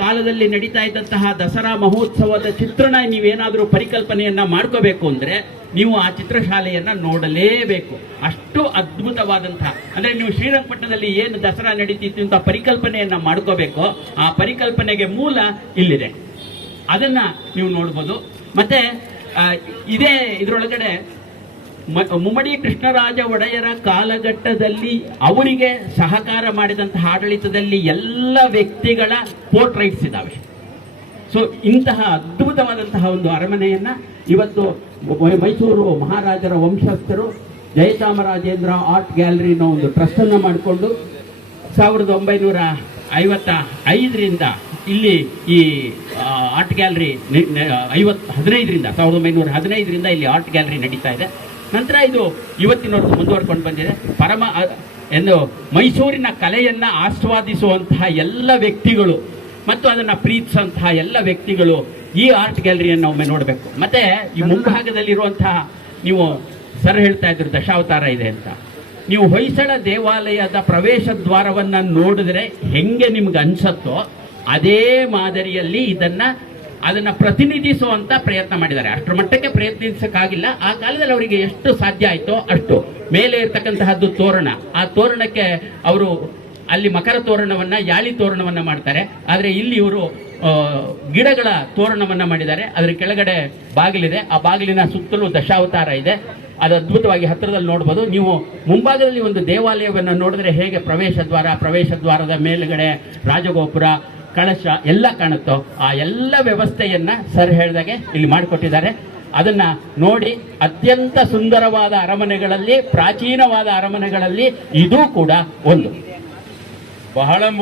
ಕಾಲದಲ್ಲಿ ನಡೀತಾ ಇದ್ದಂತಹ ದಸರಾ ಮಹೋತ್ಸವದ ಚಿತ್ರಣ ನೀವೇನಾದರೂ ಪರಿಕಲ್ಪನೆಯನ್ನ ಮಾಡ್ಕೋಬೇಕು ಅಂದ್ರೆ ನೀವು ಆ ಚಿತ್ರಶಾಲೆಯನ್ನ ನೋಡಲೇಬೇಕು. ಅಷ್ಟು ಅದ್ಭುತವಾದಂತಹ, ಅಂದ್ರೆ ನೀವು ಶ್ರೀರಂಗಪಟ್ಟಣದಲ್ಲಿ ಏನು ದಸರಾ ನಡೀತಿತ್ತು ಅಂತ ಪರಿಕಲ್ಪನೆಯನ್ನ ಮಾಡ್ಕೋಬೇಕು, ಆ ಪರಿಕಲ್ಪನೆಗೆ ಮೂಲ ಇಲ್ಲಿದೆ. ಅದನ್ನ ನೀವು ನೋಡ್ಬೋದು. ಮತ್ತೆ ಇದೇ ಇದರೊಳಗಡೆ ಮುಮ್ಮಡಿ ಕೃಷ್ಣರಾಜ ಒಡೆಯರ ಕಾಲಘಟ್ಟದಲ್ಲಿ ಅವರಿಗೆ ಸಹಕಾರ ಮಾಡಿದಂತಹ ಆಡಳಿತದಲ್ಲಿ ಎಲ್ಲ ವ್ಯಕ್ತಿಗಳ ಪೋರ್ಟ್ರೈಟ್ಸ್ ಇದ್ದಾವೆ. ಸೊ ಇಂತಹ ಅದ್ಭುತವಾದಂತಹ ಒಂದು ಅರಮನೆಯನ್ನ ಇವತ್ತು ಮೈಸೂರು ಮಹಾರಾಜರ ವಂಶಸ್ಥರು ಜಯಚಾಮರಾಜೇಂದ್ರ ಆರ್ಟ್ ಗ್ಯಾಲರಿನ ಒಂದು ಟ್ರಸ್ಟ್ ಅನ್ನ ಮಾಡಿಕೊಂಡು 1955ರಿಂದ ಇಲ್ಲಿ ಈ ಆರ್ಟ್ ಗ್ಯಾಲರಿ 1915ರಿಂದ ಇಲ್ಲಿ ಆರ್ಟ್ ಗ್ಯಾಲರಿ ನಡೀತಾ ಇದೆ. ನಂತರ ಇದು ಇವತ್ತಿನವರೆಗೂ ಮುಂದುವರ್ಕೊಂಡು ಬಂದಿದೆ. ಎಂದು ಮೈಸೂರಿನ ಕಲೆಯನ್ನ ಆಸ್ವಾದಿಸುವಂತಹ ಎಲ್ಲ ವ್ಯಕ್ತಿಗಳು ಮತ್ತು ಅದನ್ನ ಪ್ರೀತಿಸುವಂತಹ ಎಲ್ಲ ವ್ಯಕ್ತಿಗಳು ಈ ಆರ್ಟ್ ಗ್ಯಾಲರಿಯನ್ನು ಒಮ್ಮೆ ನೋಡಬೇಕು. ಮತ್ತೆ ಈ ಮುಂಭಾಗದಲ್ಲಿರುವಂತಹ, ನೀವು ಸರ್ ಹೇಳ್ತಾ ಇದ್ರು ದಶಾವತಾರ ಇದೆ ಅಂತ, ನೀವು ಹೊಯ್ಸಳ ದೇವಾಲಯದ ಪ್ರವೇಶ ದ್ವಾರವನ್ನ ನೋಡಿದ್ರೆ ಹೆಂಗೆ ನಿಮ್ಗೆ ಅನ್ಸತ್ತೋ ಅದೇ ಮಾದರಿಯಲ್ಲಿ ಅದನ್ನ ಪ್ರತಿನಿಧಿಸುವಂತ ಪ್ರಯತ್ನ ಮಾಡಿದ್ದಾರೆ. ಅಷ್ಟರ ಮಟ್ಟಕ್ಕೆ ಪ್ರಯತ್ನಿಸಕ್ಕಾಗಿಲ್ಲ. ಆ ಕಾಲದಲ್ಲಿ ಅವರಿಗೆ ಎಷ್ಟು ಸಾಧ್ಯ ಆಯ್ತೋ ಅಷ್ಟು. ಮೇಲೆ ಇರ್ತಕ್ಕಂತಹದ್ದು ತೋರಣ, ಆ ತೋರಣಕ್ಕೆ ಅವರು ಅಲ್ಲಿ ಮಕರ ತೋರಣವನ್ನ, ಯಾಳಿ ತೋರಣವನ್ನ ಮಾಡ್ತಾರೆ. ಆದ್ರೆ ಇಲ್ಲಿ ಇವರು ಗಿಡಗಳ ತೋರಣವನ್ನ ಮಾಡಿದ್ದಾರೆ. ಅದರ ಕೆಳಗಡೆ ಬಾಗಿಲಿದೆ, ಆ ಬಾಗಿಲಿನ ಸುತ್ತಲೂ ದಶಾವತಾರ ಇದೆ. ಅದು ಅದ್ಭುತವಾಗಿ ಹತ್ತಿರದಲ್ಲಿ ನೋಡ್ಬೋದು. ನೀವು ಮುಂಭಾಗದಲ್ಲಿ ಒಂದು ದೇವಾಲಯವನ್ನು ನೋಡಿದ್ರೆ ಹೇಗೆ ಪ್ರವೇಶ ದ್ವಾರದ ಮೇಲುಗಡೆ ರಾಜಗೋಪುರ, ಕಳಶ ಎಲ್ಲ ಕಾಣುತ್ತೋ ಆ ಎಲ್ಲ ವ್ಯವಸ್ಥೆಯನ್ನ ಸರ್ ಹೇಳಿದಾಗೆ ಇಲ್ಲಿ ಮಾಡಿಕೊಟ್ಟಿದ್ದಾರೆ. ಅದನ್ನ ನೋಡಿ ಅತ್ಯಂತ ಸುಂದರವಾದ ಅರಮನೆಗಳಲ್ಲಿ, ಪ್ರಾಚೀನವಾದ ಅರಮನೆಗಳಲ್ಲಿ ಇದು ಕೂಡ ಒಂದು. ಬಹಳ